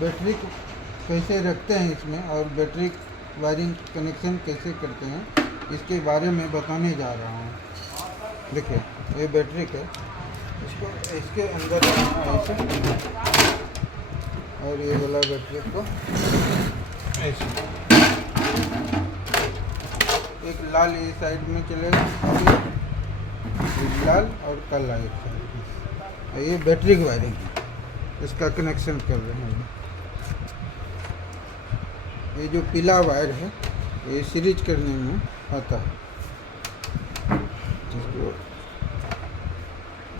Battery कैसे रखते हैं इसमें और बैटरी वायरिंग कनेक्शन कैसे करते हैं इसके बारे में बताने जा रहा हूँ। देखिए ये बैटरी है, इसको इसके अंदर रखना है ऐसे, और ये वाला बैटरी को ऐसे, एक लाल ये साइड में चलेगा और एक लाल और काला एक साइड में। ये बैटरी की वायरिंग इसका कनेक्शन कर रहे हैं। ये जो पीला वायर है ये सीरीज करने में आता है।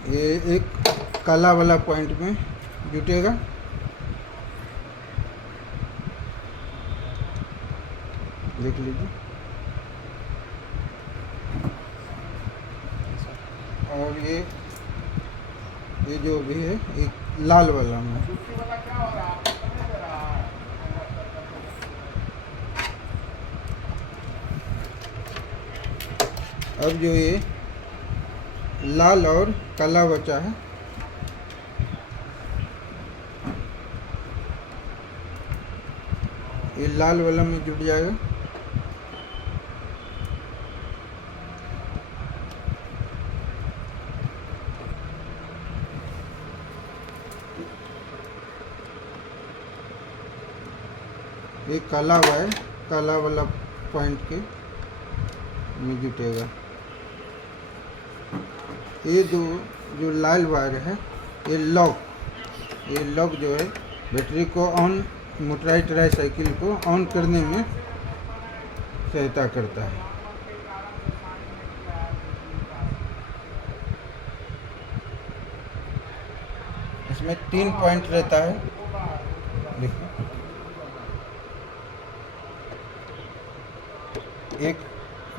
ये एक काला वाला पॉइंट में जुटेगा, देख लीजिए, और ये जो भी है एक लाल वाला में। अब जो ये लाल और काला बचा है, ये लाल वाला में जुट जाएगा। ये काला वायर काला वाला पॉइंट के में जुटेगा। ये जो लाल वायर है ये लॉक जो है बैटरी को ऑन, मोटराई ट्राई साइकिल को ऑन करने में सहायता करता है। इसमें 3 पॉइंट रहता है, देखिए, एक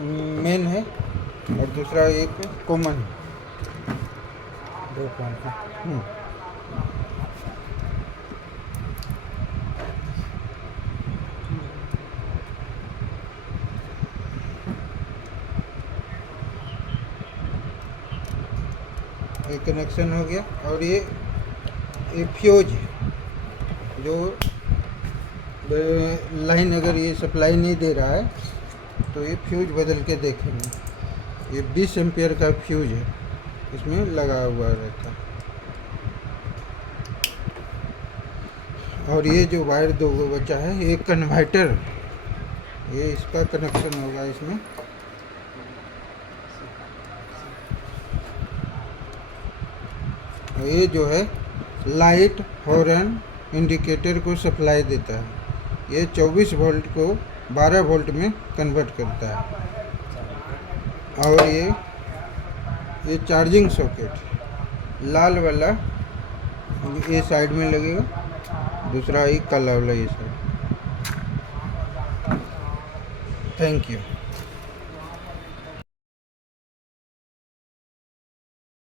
मेन है और दूसरा एक कॉमन है, 2 पॉइंट है। ये कनेक्शन हो गया। और ये फ्यूज है, जो लाइन अगर ये सप्लाई नहीं दे रहा है तो ये फ्यूज बदल के देखेंगे। ये 20 एम्पियर का फ्यूज है, इसमें लगा हुआ रहता है। और ये जो वायर 2 बचा है ये कन्वर्टर, ये इसका कनेक्शन होगा इसमें। और ये जो है लाइट हॉर्न इंडिकेटर को सप्लाई देता है। ये 24 वोल्ट को 12 वोल्ट में कन्वर्ट करता है। और ये चार्जिंग सॉकेट लाल वाला ये साइड में लगेगा, दूसरा ही काला वाला ये साइड। Thank you.